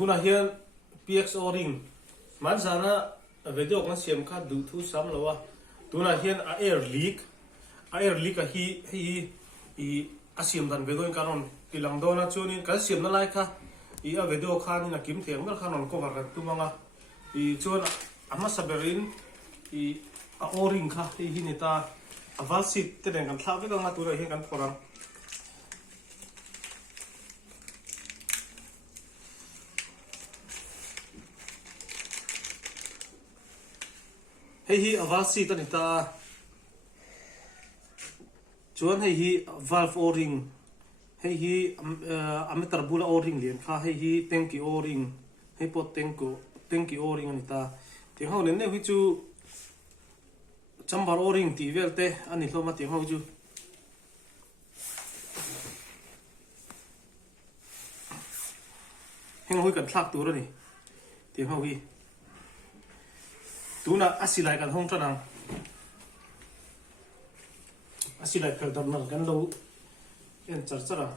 tu na hian px oring man zana video kan siam kha du thu sam lawa tu na hian air leak a hi asiam dan video kanon tilang dona chunin kan siam na lai kha a video kha ni na kim thiang mal khanon ko var tu manga chuan ama saberin a oring kha hi ni ta aval sit te den kan thla ve ka nga tu ra hi kan phorang hi aval sit ani ta chuan hi valve oring hi ammeter bula oring lian kha hi tanki oring hi pot tanki oring ani ta ti ho ne hui chu chambar oring ti velte ani hloma ti ho chu heng hui kan thlak tur ani ti ho hi tuna asilai kan hong tanang asilai kal dam nal kan lo en charchara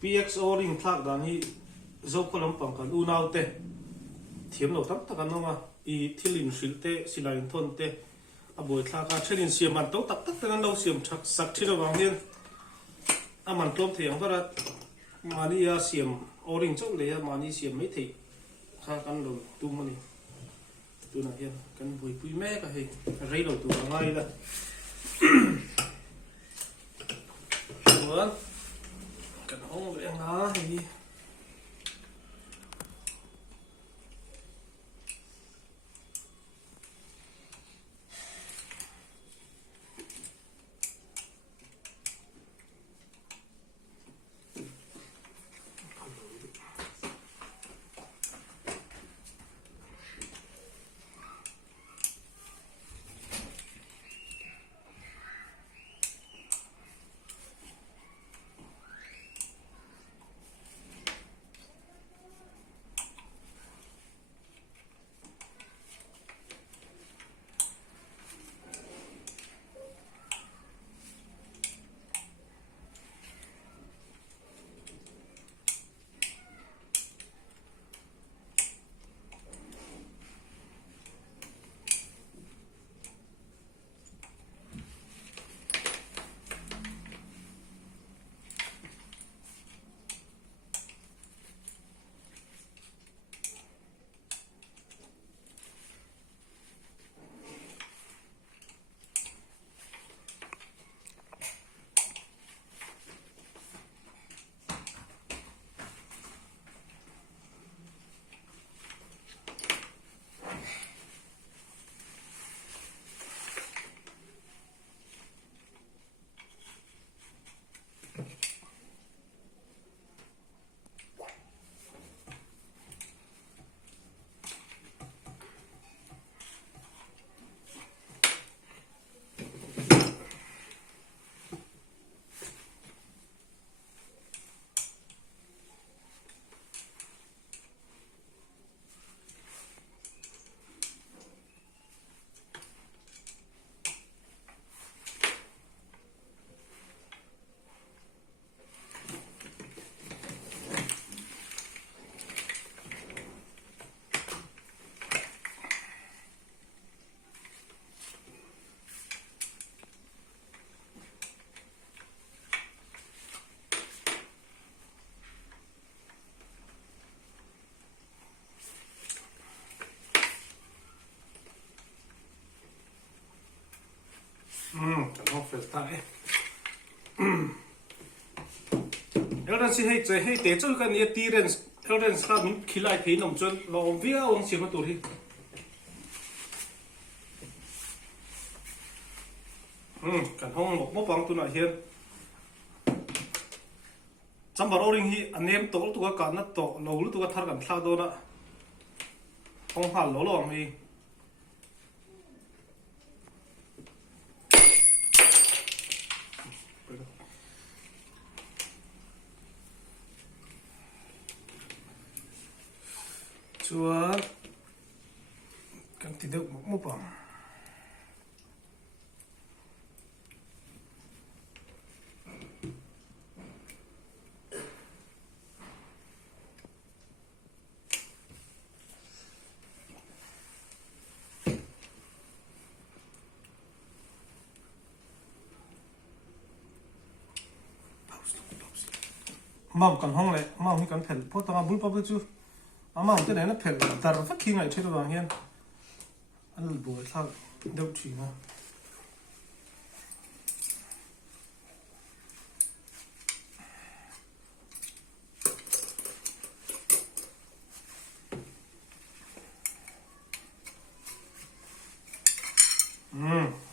px oring thlak dan hi zo kolam pang kan unau te thiam lo tak tak anoma thilin hrilte silain thon te aboi thlaka thelin siaman to tak tak tan lo siam thak sak thilo wang hian aman tlom thiang bara mani ya siam oring chau le ya mani siam mai thei kha kan lo tum ani tu na hian kan bui pui me ka he rei lo tu ngai la kan hong le nga hi kan hong fel ta elran si hei che hei te chu kan ye tiren elran sa min khilai thei nom chon lawm via ong si ma tur hi kan hong mo pang tu na hian chambar oring hi anem to tu ka na to lo lu tu ka thar kan thla do na hong hal lo lawm hi chuan kan ti deuh mo pang mom kan hong le mom hi kan phel po tanga bul pa bu chu ama te ne na phel tar fa khi ngai the ro hian al bu thak deuh thi na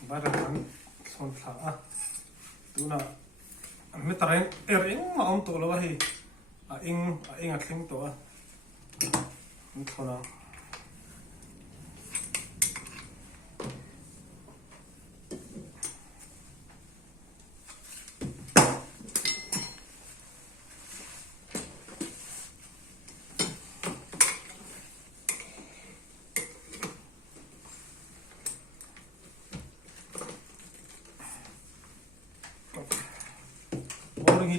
ba ra kan son thla a tu na me taren eng ma om to lo hi a eng a thleng to a ni thona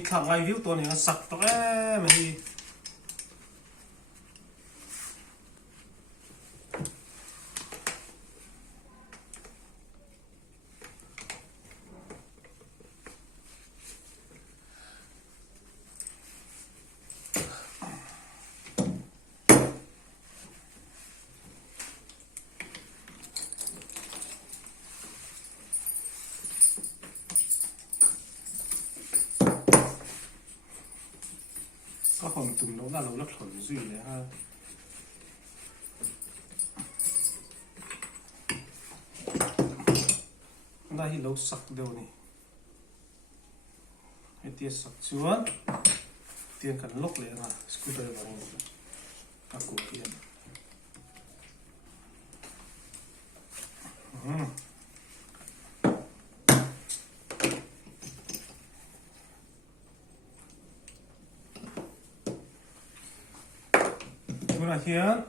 hi thang ai view to ni sak to em hi có phần tùng nấu ra nấu lắc thuần duy đấy ha đây nấu sặc đâu nè cái tia sặc chuan tiền cần lốc lại mà scooter vào đây các cụ tiền là hiền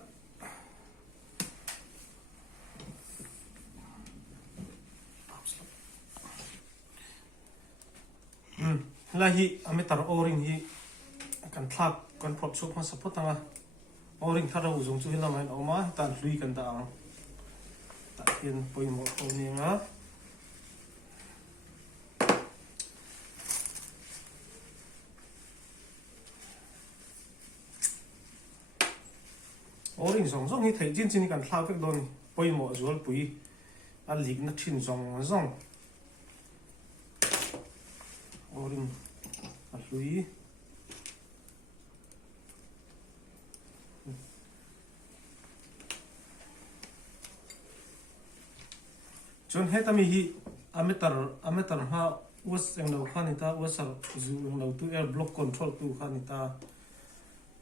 là hi ame tar oring hi kan thlak kan prop chuk ma support anga oring thara uzung chu hilam han oma tan hlui kan da ang ta hian poimo oninga oring zong zong hi thei chin kan thla vek don poimo zual pui a lik na thin zong zong oring a hlui chon hetami hi ametar ha was englo khanita wasar zu englo tu air block control tu khanita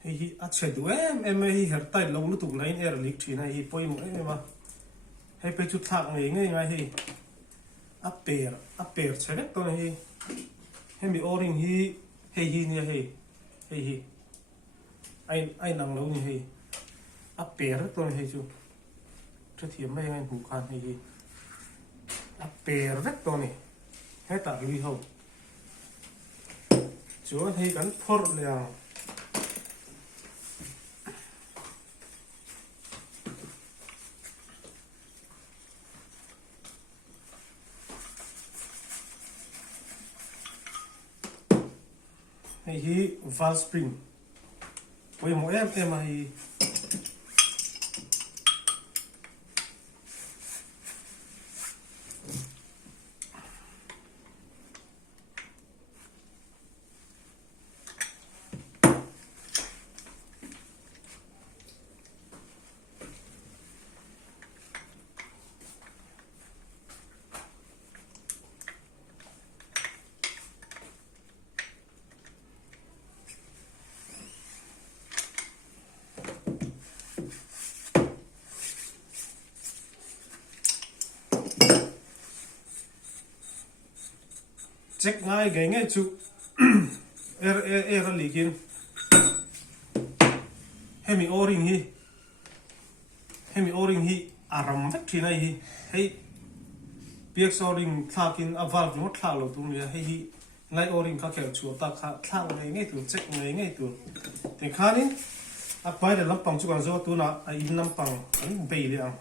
hi a chedu em hi hertai lo lu tu line air leak thina hi poimo ema hei pe chu thak ngai hi a per chedek to hi hemi oring hi hei ni hei ai nang lo ni hei a per to hei chu thiam mai ngai hu khan hi a per vek to ni hei ta lui ho chuan hei kan phor liang hi valve spring với mỗi em hi check ngay cái nghe chú er likin hemi oring hi aram vek thina hi hei px oring thlakin a valve mo thla lo tu ni hi lai oring ka khel chu ta kha thlang ngai tu check ngai tu te khanin a pai de lampang chu kan zo tu na a in lampang an bei le ang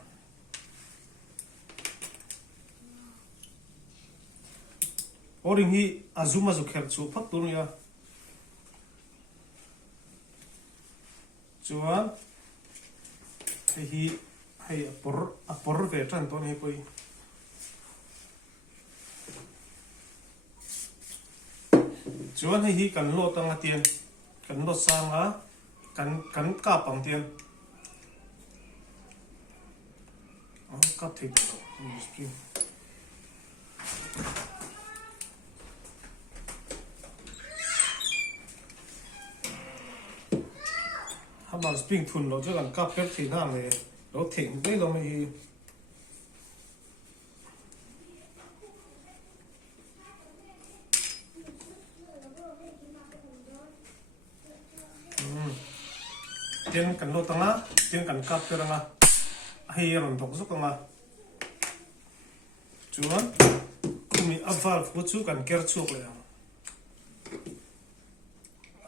oring hi azuma zo khel chu phat tu ya chuan hei apor ve tran ton hei poi chuan hei hi kan lo tanga tian kan lo sanga kan ka pang tian kap thei to spring hama spring thun lo chu kan kap pek thei na le lo theng dei lo mai hi tian kan lo tanga tian kan kap pe ranga hei ron dok zuk anga chuan kumi aval fu chu kan ker chuk le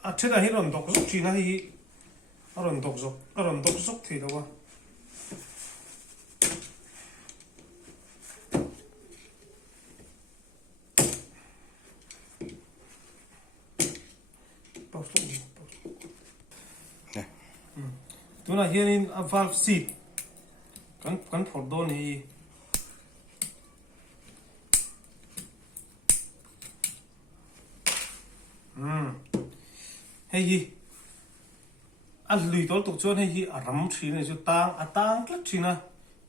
a theda hi ron dok zuk thina hi ron dok zuk thei dawa tuna hianin a valve seat kan phor dawn hi hei hi a lui tol tuk chuan hei hi a ram thrin chu tang tlat thina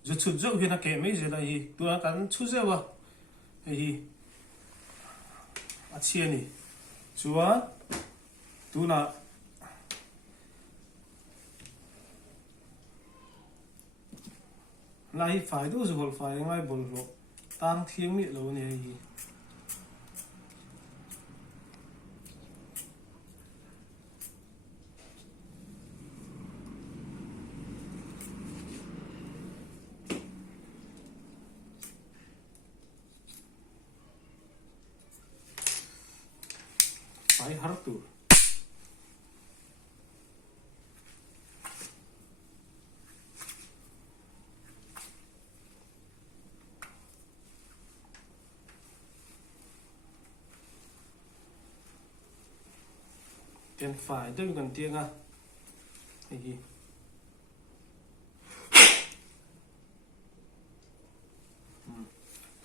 chu chut zau hian a ke mai zela hi tuna kan chu zewa hei hi a chiani chuan tuna lai phải đâu rồi phải ngay bol lo tang thiêng mi lo này phải hard tu tiền phải tôi cần tiền à cái gì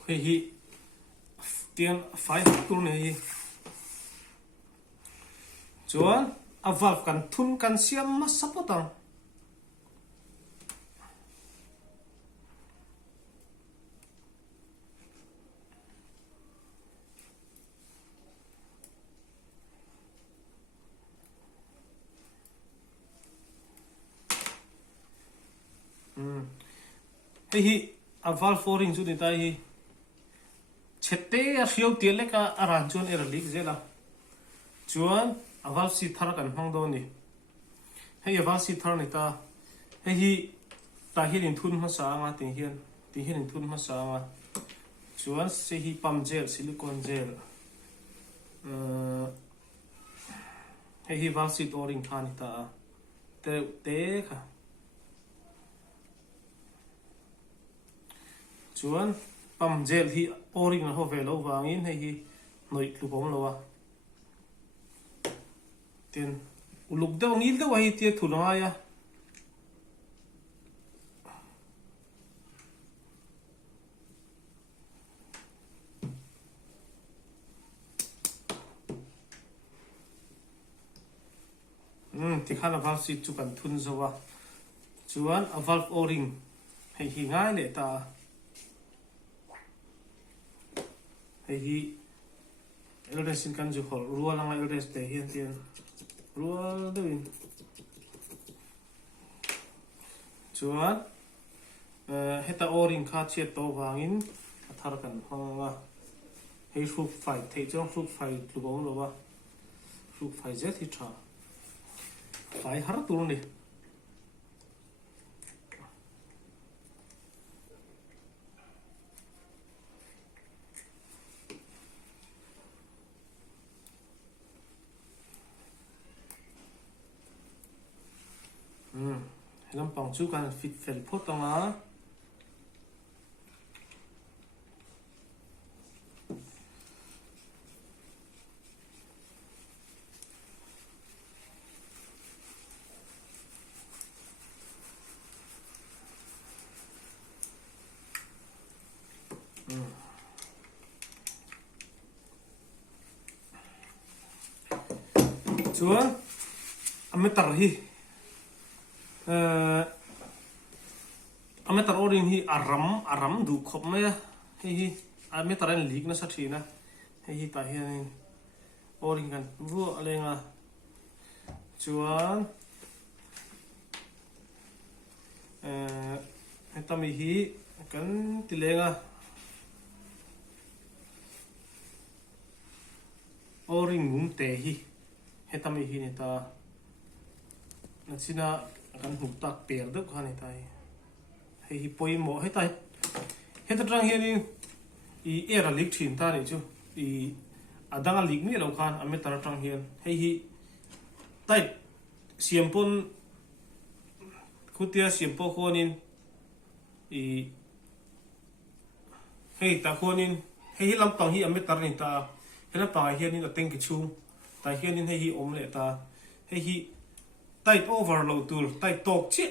cái gì tiền phải học tu này gì chuan a valve kan thun kan siam ma sapotang hei hi a valve o-ring chu ni tai hi chete a hriau tir lek a ran chuan er lik zela chuan a valve seat thar kan hmang dawn ni hei a valve seat thar ni ta hei hi ta hian in thun hma sa anga ti hian in thun hma sa anga chuan se hi pump gel silicone gel hei hi valve seat o-ring kha ni ta te kha chuan pump gel hi o-ring a ho ve lo wangin hei hi noi tlupom lo a tin uluk deuh ngil deuh a hi tia thulanga ya ti khan a valve seat chu kan thun zowa chuan a valve o-ring hei hi ngai le ta hei hi LRS in kan ju khol rual anga LRS te hian tian rual deuhin chuan heta o-ring kha chiat to wangin a thar kan hmanga hei hruk fai thei chang hruk fai tlubawm lowa hruk fai zet hi tha fai har tur ni làm bằng chú can fit fel pot tanga chuan ametar hi ametar oring hi aram du khop mai hi ametar an lik na sa thina hi ta hian oring kan vu alenga chuan hetami hi kan tilenga oring mum te hi hetami hi ni ta nachina kan huk tak per deuh kha ni tai hi poimo hetai hetatrang hian I era lik thin ta ni chu I adanga lik mi lo khan ametar tang hian hi tai siampon khutia siampo khonin hei ta khonin hei lampang hi ametar ni ta hela pa hian in ateng ki chung ta hian in hei om le ta hei tight overload tool tight tok chi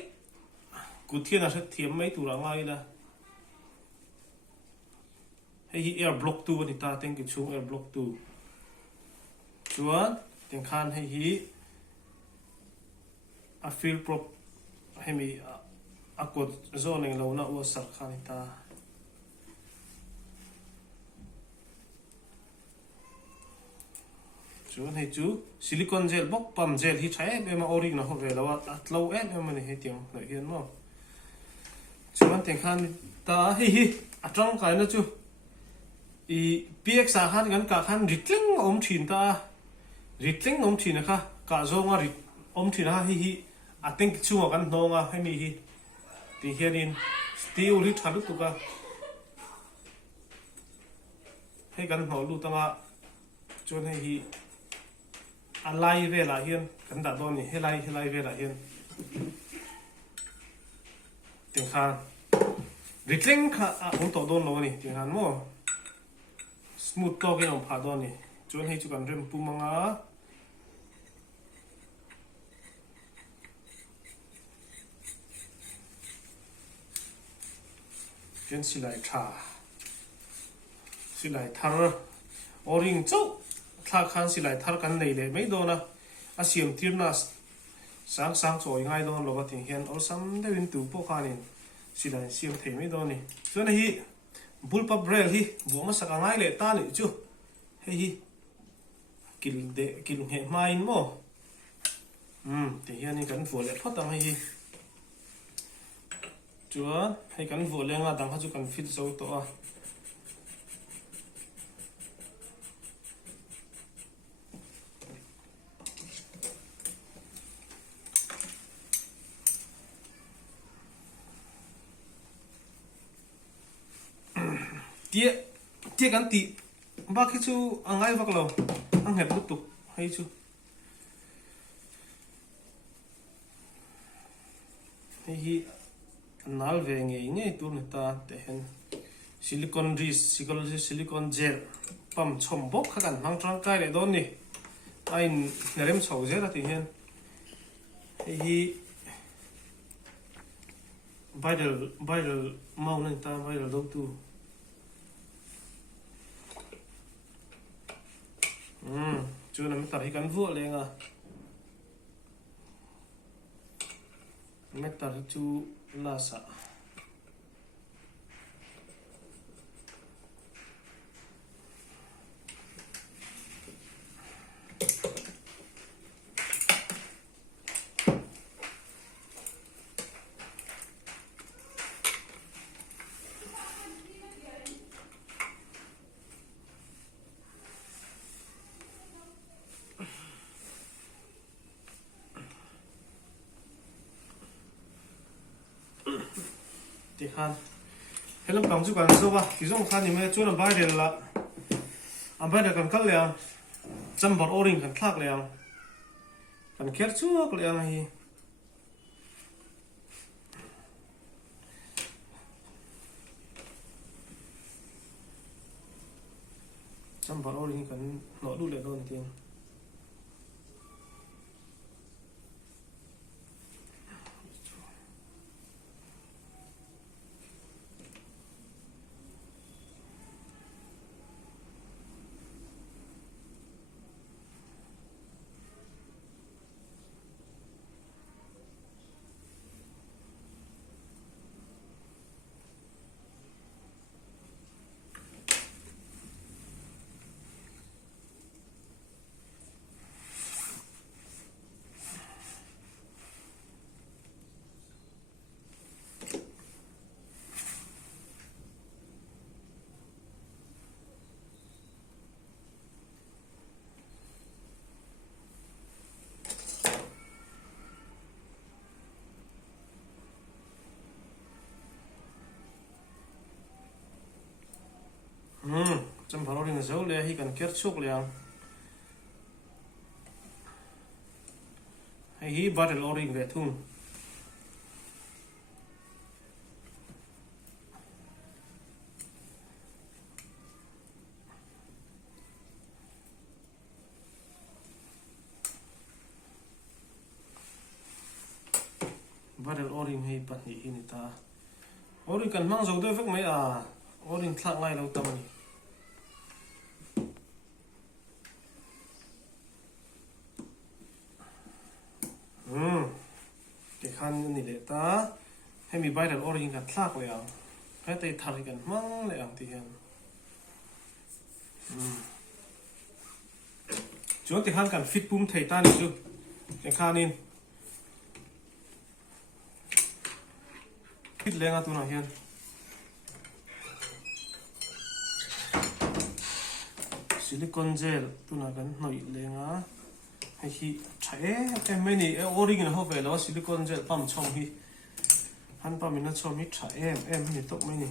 ku thian a thiam mai tur anga ila hei air block tu ni ta teng ki chung air block tu chuan teng khan hei a field prop hemi akot zone lo na u sar khan ta chuan hei chu silicon gel bok pam gel hi thae be ma oring na ho ve lawa atlo em ni he tiang la hian mo chuan teng khan ta hi atang kai na chu px a khan kan ka khan ritling om thin ta ritling om thin kha ka zonga rit om thin ha hi ateng chu kan hnonga hemi hi ti hianin steel ri thalu tuka hei kan hno lu tanga chuan hi alai ve la hian kan da don ni helai ve la hian ting khan ritling kha on to don lo ni ting khan mo smooth to ke on pha don ni chuan hei chu kan rem pu manga ken silai thar oring chau thlak khan silai thar kan nei le mai do na a siam tirna sang choi ngai don lo ba ting hian or sam de win tu po khanin silai siam thei mai do ni chuan hi bullpup rail hi bo ma saka ngai le ta ni chu hi kil he main mo ti hian ni kan fu le photang hi chuan hei kan fu lenga dang ha chu kan fit zo to a tia kan ti ba khi chu angai vak lo ang het lutuk hei chu hi nal ve nge tur ni ta te hen silicon gel pam chom bok kha kan hang trang kai le don ni ain nerem chho je ra ti hen hi viral mau na ta viral do tu chu na metar hi kan vu lenga metar chu la sa ti khan helam kam chu kan so ba ti zong khan ni me chu na bai del la am bai da kan kal le chamber oring kan thlak le kan kher chu le hi chamber oring kan no du le don tin chăm phá oring dấu lệ hi cần kết chúc liang hay hi battle oring về thung battle oring hay bắt nhị hi ta oring cần mang dấu đôi vết mấy à oring thlak ngay lâu tâm này cái khăn này để ta hay mi bay được oring cả thlak vậy à hay tay thariกันmang lại ang thì hen chúng thì khăn cần fit pum thầy ta này chứ cái khăn in fit lên tu nào hen silicon gel tu nào cần nổi lên á hay khi chạy em mấy này oring là không phải là silicon gel pump trong hi hắn pump mình nó trong hít chạy em thì tốt mấy này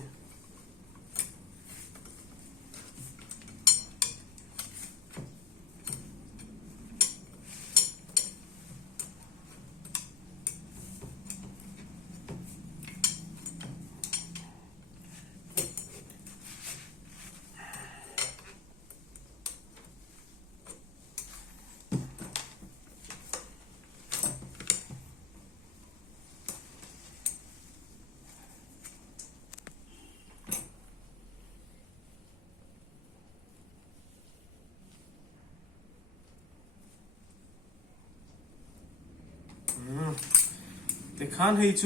they can't hate you